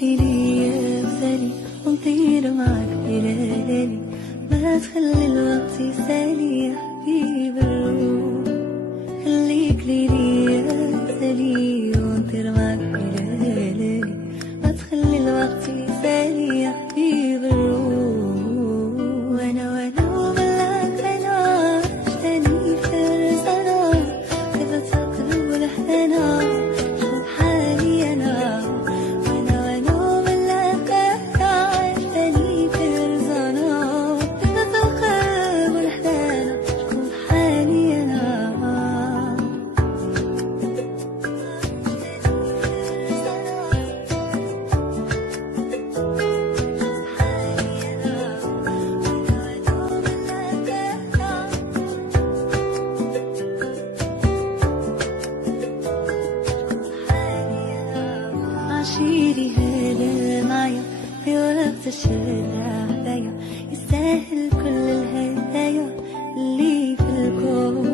خليك ليا مثالي ونطير معاك بليالي، ما تخلي الوقت يسالي يا حبيب الروح. خليك ليا مثالي ونطير معاك بليالي، ما تخلي الوقت يسالي يا حبيب الروح. وانا وبلاك انا عشتني فرسانة، كيف تقلب الحنانة شوف حالي انا. وانا وبلاك انا عشتني فرسانة، كيف تقلب الحنانة شوف حالي انا. عشيري هذا معايا في وقت الشارع هدايا، يستاهل كل الهدايا اللي في الكون.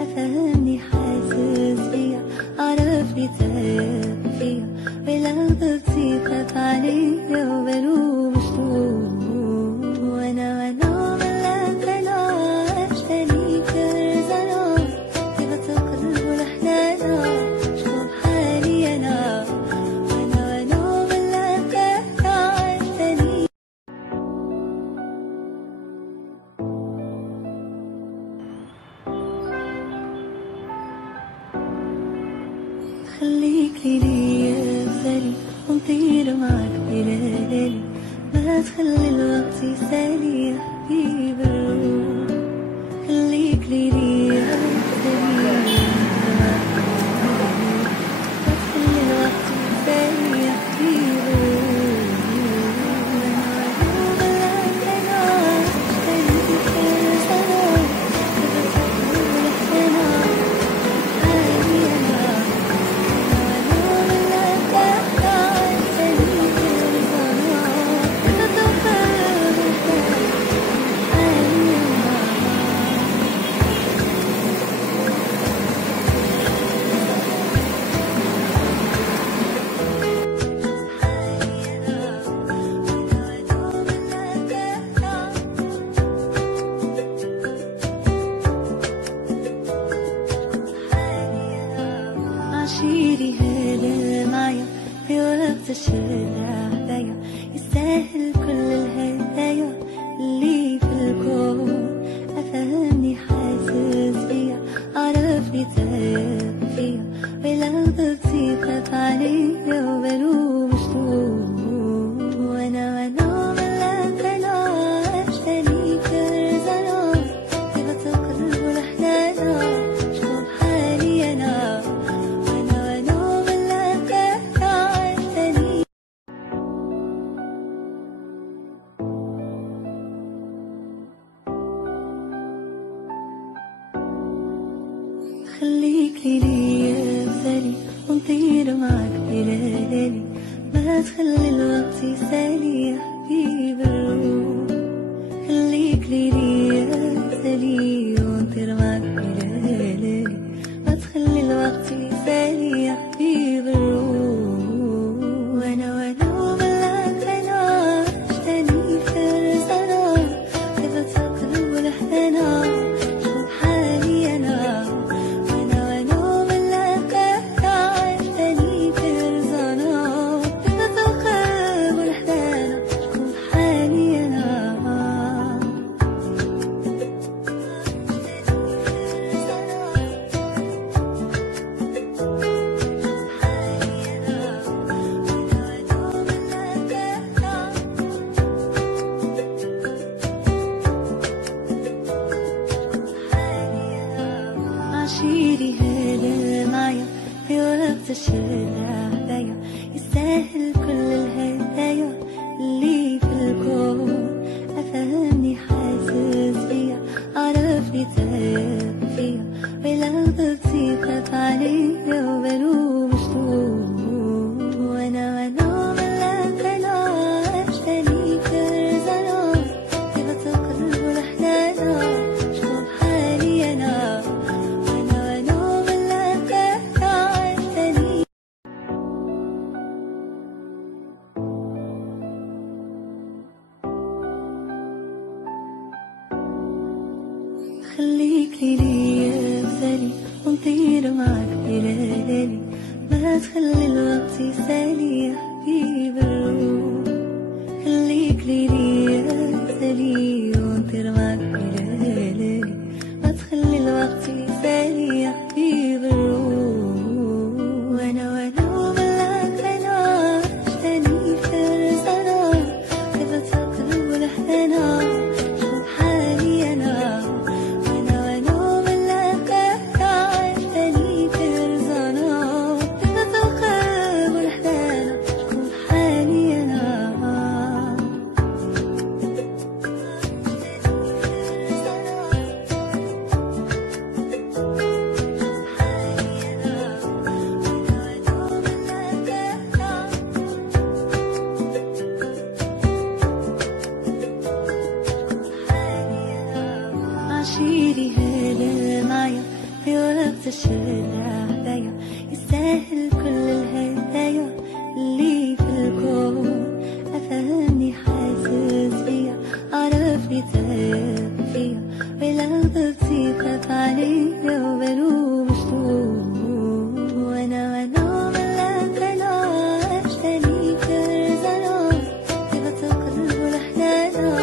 أفهمني حاسس فيا، عرفني تاب فيا، ولو ضبطي خاف عليا وبلوم مشتوق. وانا ملاك انا عشتني فرزانة، كيف تقلب الحنانة شوف حالي انا. خليك ليا مثالي ونطير معاك بليالي، ما تخلي الوقت يسالي يا حبيب الروح. خليك ليا مثالي ونطير معاك بليالي، ما تخلي الوقت يسالي يا حبيب الروح. وانا بلاك انا عشتني فرسانة، كيف تقلب الحنانة حالي انا. عشيري هذا معايا في وقت الشارع هدايا، يستاهل كل الهدايا اللي في الكون. أفهمني حاسس فيا، عرفني تاب فيا، ولو ضبطي خاف عليا وبلوم مشتوق. وانا ملاك انا عشتني فرزانة، كيف تقلب الحنانة شوف حالي انا. خليك ليا مثالي ونطير معاك بليالي، ما تخلي الوقت يسالي يا حبيب الروح. خليك ليا مثالي ونطير معاك بليالي، ما تخلي الوقت يسالي يا حبيب الروح. وانا بلاك انا عشتني فرسانة، كيف تقلب الحنانة شوف حالي انا. عشيري هذا معايا في وقت الشارع هدايا، يستاهل كل الهدايا اللي في الكون. أفهمني حاسس فيا، عرفني تاب فيا، ولو ضبطي خاف عليا وبلوم مشتوق. وانا ملاك انا عشتني فرزانة، كيف تقلب الحنانة شوف حالي انا. وانا ملاك انا عشتني خليك ليا مثالي ونطير معاك بليالي، ما تخلي الوقت يسالي يا حبيب الروح. خليك ليا مثالي ونطير معاك بليالي، ما تخلي الوقت يسالي يا حبيب الروح. وانا وبلاك انا عشتني فرسانة، كيف تقلب الحنانة شوف حالي انا. وانا وبلاك انا عشتني فرسانة، كيف تقلب الحنانة شوف حالي انا. عشيري هذا معايا في وقت الشدة عليا، يستاهل كل الهدايا اللي في الكون. أفهمني حاسس بيا، عرفني تاب فيا، ولو ضبطي خاف عليا وبلو مشتوق. وانا ملاك انا عشتني فرزانة، كيف تقلب الحنانة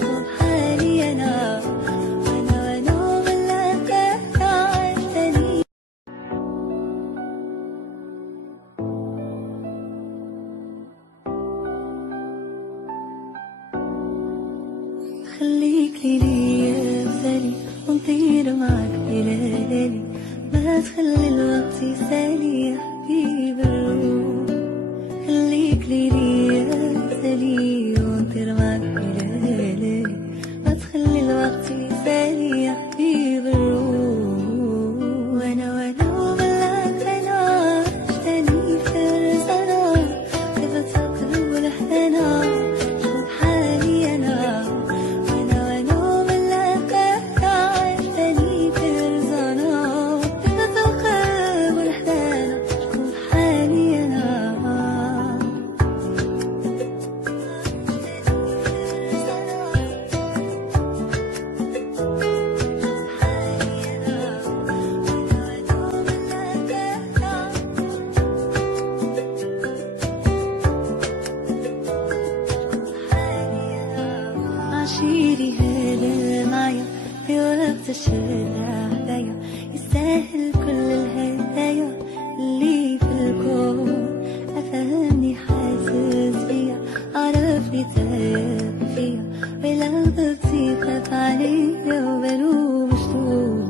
شوف حالي انا. خليك ليا مثالي ونطير معاك بليالي، ما تخلي الوقت يسالي يا حبيب الروح. خليك ليا مثالي ونطير معاك بليالي، ما تخلي الوقت يسالي يا حبيب الروح. وانا وبلاك انا عشتني فرسانة، كيف تقلب الحنانة شوف حالي انا. عشيري هذا معايا في وقت الشدة عليا، يستاهل كل الهدايا اللي في الكون. أفهمني حاسس بيا، عرفني تاب فيا، ولو ضبطي خاف عليا وبلو مشتوق.